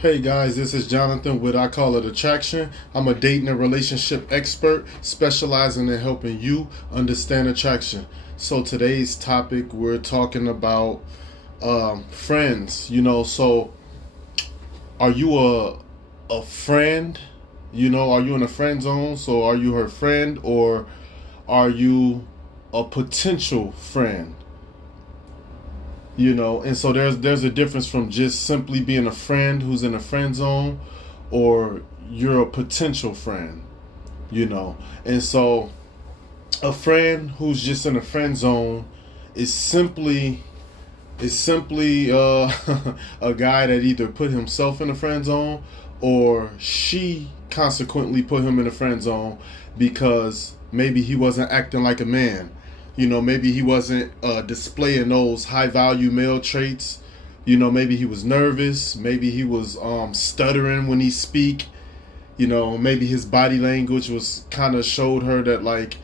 Hey guys, this is Jonathan with I Call It Attraction. I'm a dating and relationship expert specializing in helping you understand attraction. So today's topic, we're talking about friends. So are you a friend? Are you in a friend zone? So are you her friend or are you a potential friend? And so there's a difference from just simply being a friend who's in a friend zone, or you're a potential friend. And so a friend who's just in a friend zone is simply a guy that either put himself in a friend zone, or she consequently put him in a friend zone because maybe he wasn't acting like a man. Maybe he wasn't displaying those high value male traits. Maybe he was nervous. Maybe he was stuttering when he speak. Maybe his body language was kind of showed her that, like,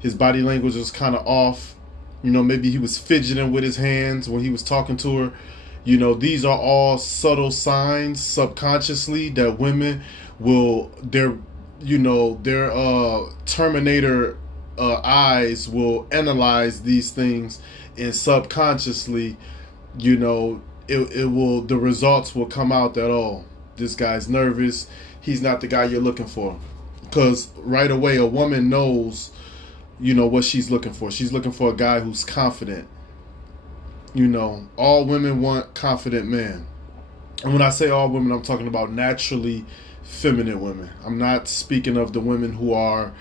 his body language was kind of off. Maybe he was fidgeting with his hands when he was talking to her. These are all subtle signs subconsciously that women will, their Terminator eyes will analyze these things, and subconsciously, it will, the results will come out that, oh, this guy's nervous. He's not the guy you're looking for. Because right away, a woman knows, what she's looking for. She's looking for a guy who's confident. All women want confident men. And when I say all women, I'm talking about naturally feminine women. I'm not speaking of the women who are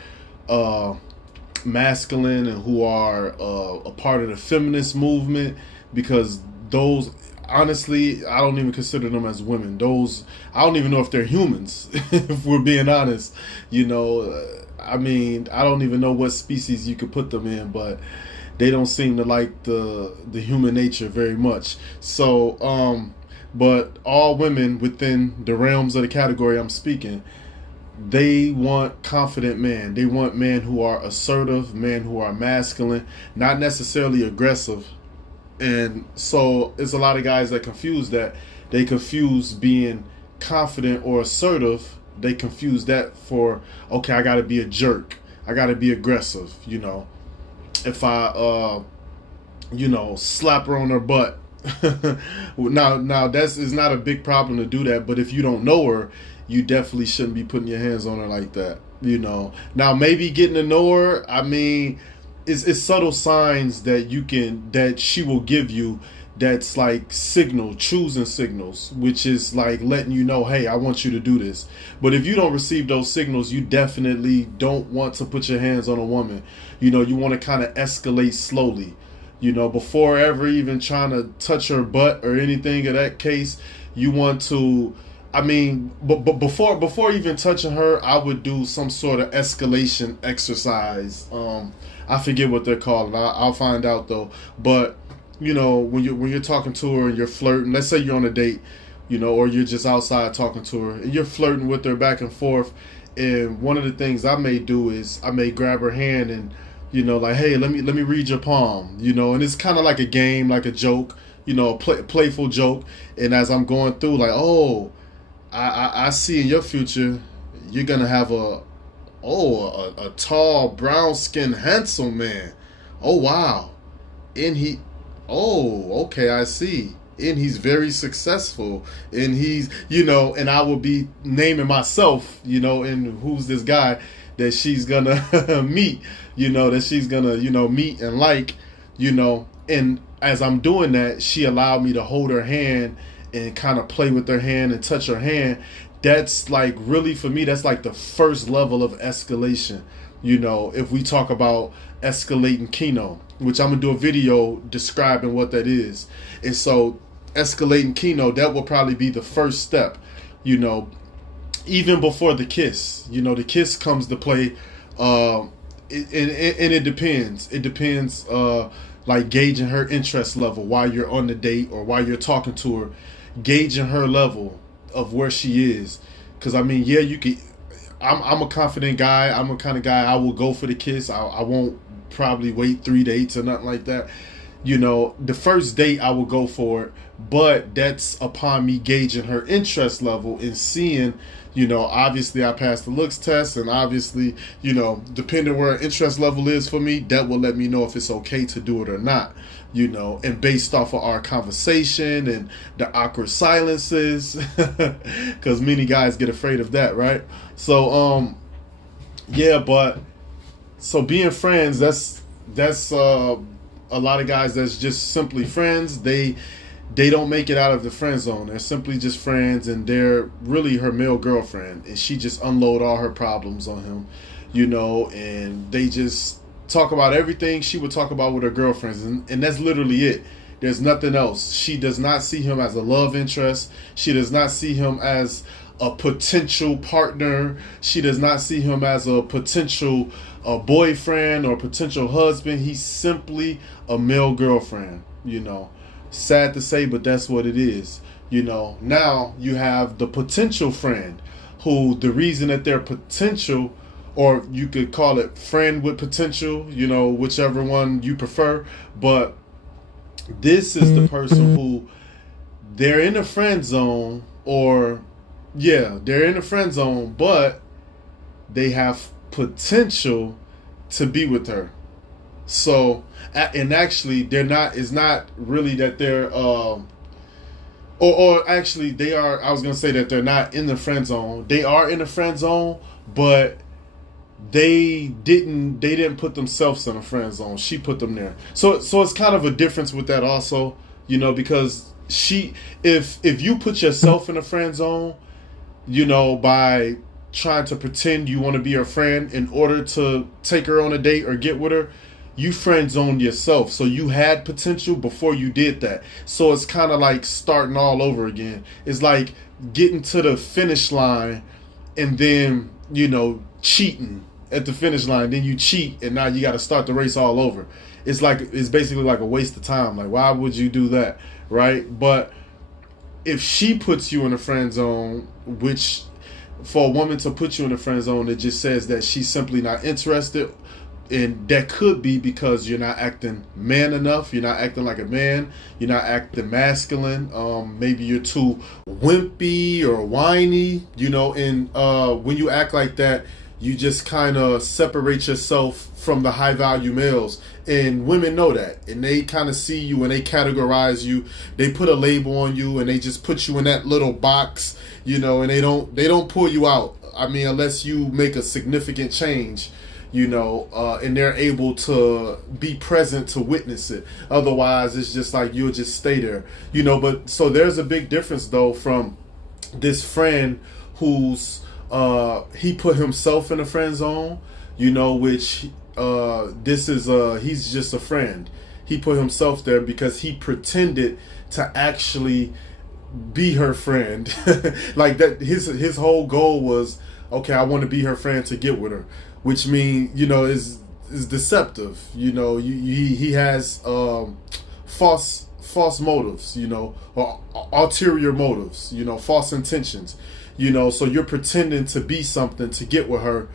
masculine and who are a part of the feminist movement, because those, honestly, I don't even consider them as women. Those, I don't even know if they're humans. If we're being honest, I mean, I don't even know what species you could put them in, but they don't seem to like the human nature very much. So but all women within the realms of the category I'm speaking, they want confident men. They want men who are assertive, men who are masculine, not necessarily aggressive. And so it's a lot of guys that confuse that. They confuse being confident or assertive. They confuse that for, okay, I got to be a jerk. I got to be aggressive. If I slap her on her butt. Now that's is not a big problem to do that, but if you don't know her, you definitely shouldn't be putting your hands on her like that. Now maybe getting to know her, I mean, it's subtle signs that she will give you, that's like choosing signals, which is like letting you know, hey, I want you to do this. But if you don't receive those signals, you definitely don't want to put your hands on a woman. You want to kind of escalate slowly. Before ever even trying to touch her butt or anything of that case, you want to, I mean, but before even touching her, I would do some sort of escalation exercise. I forget what they're called. I'll find out though. But when you're talking to her and you're flirting, let's say you're on a date, or you're just outside talking to her and you're flirting with her back and forth. And one of the things I may do is I may grab her hand and, like, hey, let me read your palm, and it's kind of like a game, like a joke, a playful joke. And as I'm going through, like, oh, I see in your future, you're gonna have a tall, brown skinned, handsome man. Oh wow, and he, oh, okay, I see. And he's very successful, and he's, and I will be naming myself, and who's this guy that she's gonna meet, that she's gonna, meet and like, and as I'm doing that, she allowed me to hold her hand and kind of play with her hand and touch her hand. That's like, really, for me, that's like the first level of escalation. If we talk about escalating Kino, which I'm gonna do a video describing what that is. And so escalating Kino, that will probably be the first step, even before the kiss. The kiss comes to play, and it depends. It depends, like gauging her interest level while you're on the date or while you're talking to her, gauging her level of where she is. Because I mean, yeah, you can. I'm a confident guy. I'm a kind of guy, I will go for the kiss. I won't probably wait 3 dates or nothing like that. The first date I would go for it, but that's upon me gauging her interest level and seeing, obviously I passed the looks test, and obviously, depending where her interest level is for me, that will let me know if it's okay to do it or not. And based off of our conversation and the awkward silences, because many guys get afraid of that, right? So, yeah, but so being friends, that's a lot of guys that's just simply friends. They don't make it out of the friend zone. They're simply just friends, and they're really her male girlfriend, and she just unload all her problems on him, and they just talk about everything she would talk about with her girlfriends, and that's literally it. There's nothing else. She does not see him as a love interest. She does not see him as a potential partner. She does not see him as a potential boyfriend or potential husband. He's simply a male girlfriend. Sad to say, but that's what it is. Now you have the potential friend, who the reason that they're potential, or you could call it friend with potential, whichever one you prefer. But this is the person who they're in the friend zone, or yeah, they're in the friend zone, but they have potential to be with her. So, and actually, they're not. It's not really that they're, or actually, they are. I was gonna say that they're not in the friend zone. They are in the friend zone, but they didn't put themselves in a friend zone. She put them there. So it's kind of a difference with that also, because if you put yourself in a friend zone, by trying to pretend you want to be her friend in order to take her on a date or get with her, you friend zoned yourself. So you had potential before you did that. So it's kind of like starting all over again. It's like getting to the finish line and then, cheating at the finish line. Then you cheat, and now you got to start the race all over. It's basically like a waste of time. Like, why would you do that? Right? But if she puts you in a friend zone, which for a woman to put you in a friend zone, it just says that she's simply not interested. And that could be because you're not acting man enough. You're not acting like a man. You're not acting masculine. Maybe you're too wimpy or whiny, and when you act like that, you just kind of separate yourself from the high value males. And women know that. And they kind of see you and they categorize you. They put a label on you and they just put you in that little box, and they don't pull you out. I mean, unless you make a significant change, and they're able to be present to witness it. Otherwise, it's just like you'll just stay there, But so there's a big difference, though, from this friend who's he put himself in a friend zone, which this is he's just a friend. He put himself there because he pretended to actually be her friend. Like that, his whole goal was, okay, I want to be her friend to get with her. Which means, is deceptive. He has false motives, or ulterior motives, false intentions, so you're pretending to be something to get with her.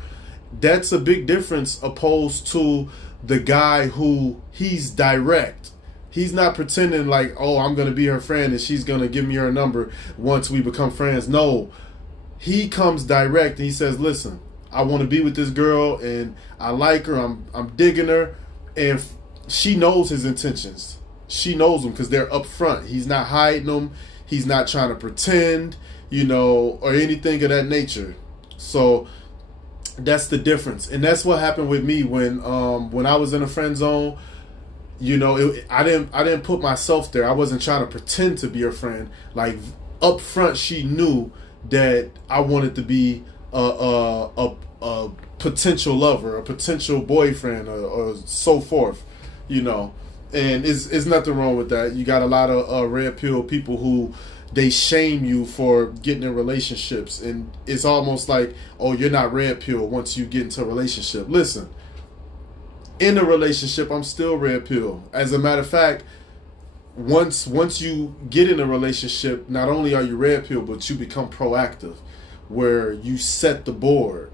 That's a big difference opposed to the guy who he's direct. He's not pretending like, oh, I'm going to be her friend and she's going to give me her number once we become friends. No, he comes direct and he says, listen, I want to be with this girl and I like her. I'm digging her, and she knows his intentions. She knows them because they're upfront. He's not hiding them. He's not trying to pretend, or anything of that nature. So that's the difference, and that's what happened with me when I was in a friend zone. I didn't put myself there. I wasn't trying to pretend to be her friend. Like up front, she knew that I wanted to be a potential lover, a potential boyfriend, or so forth, and it's nothing wrong with that. You got a lot of red pill people who they shame you for getting in relationships, and it's almost like, oh, you're not red pill once you get into a relationship. Listen, in a relationship, I'm still red pill. As a matter of fact, once you get in a relationship, not only are you red pill, but you become proactive, where you set the board,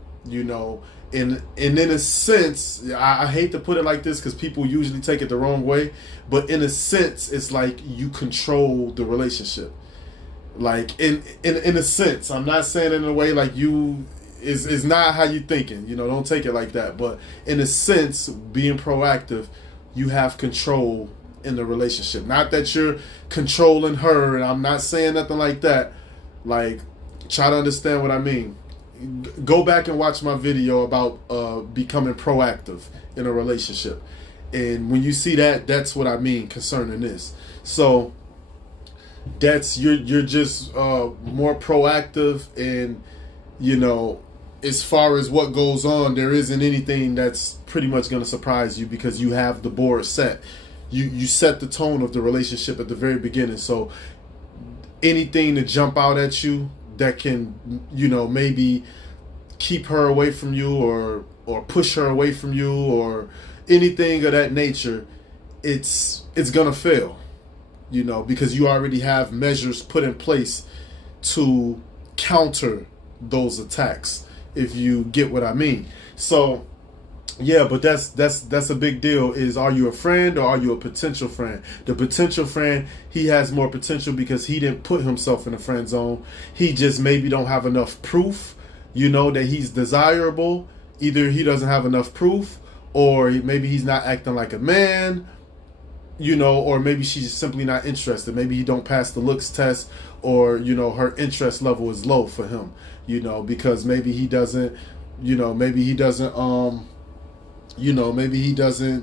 And in a sense, I hate to put it like this because people usually take it the wrong way, but in a sense, it's like you control the relationship. Like in a sense, I'm not saying it in a way like you is not how you thinking. You know, don't take it like that. But in a sense, being proactive, you have control in the relationship. Not that you're controlling her, and I'm not saying nothing like that. Like, try to understand what I mean. Go back and watch my video about becoming proactive in a relationship, and when you see that, that's what I mean concerning this. So that's you're just more proactive, and you know, as far as what goes on, there isn't anything that's pretty much going to surprise you because you have the board set. You set the tone of the relationship at the very beginning. So anything to jump out at you that can, you know, maybe keep her away from you or push her away from you or anything of that nature, it's gonna fail, you know, because you already have measures put in place to counter those attacks, if you get what I mean. So yeah, but that's a big deal. Is, are you a friend or are you a potential friend? The potential friend, he has more potential because he didn't put himself in the friend zone. He just maybe don't have enough proof, you know, that he's desirable. Either he doesn't have enough proof, or maybe he's not acting like a man, you know, or maybe she's simply not interested. Maybe he don't pass the looks test, or, you know, her interest level is low for him, you know, because maybe he doesn't, you know, maybe he doesn't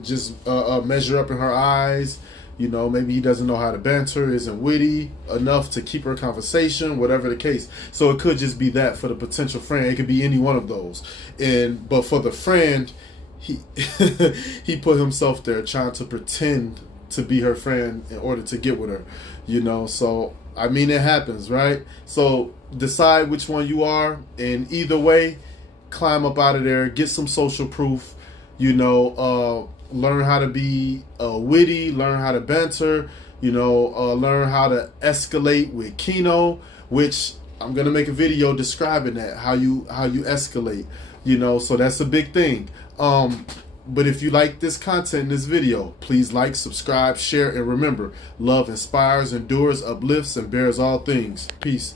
just measure up in her eyes. You know, maybe he doesn't know how to banter, isn't witty enough to keep her conversation, whatever the case. So it could just be that for the potential friend. It could be any one of those. But for the friend, he he put himself there trying to pretend to be her friend in order to get with her. You know, so I mean, it happens, right? So decide which one you are, and either way, climb up out of there, get some social proof. You know, learn how to be witty, learn how to banter, you know, learn how to escalate with Kino, which I'm going to make a video describing that, how you escalate, you know, so that's a big thing. But if you like this content in this video, please like, subscribe, share, and remember, love inspires, endures, uplifts, and bears all things. Peace.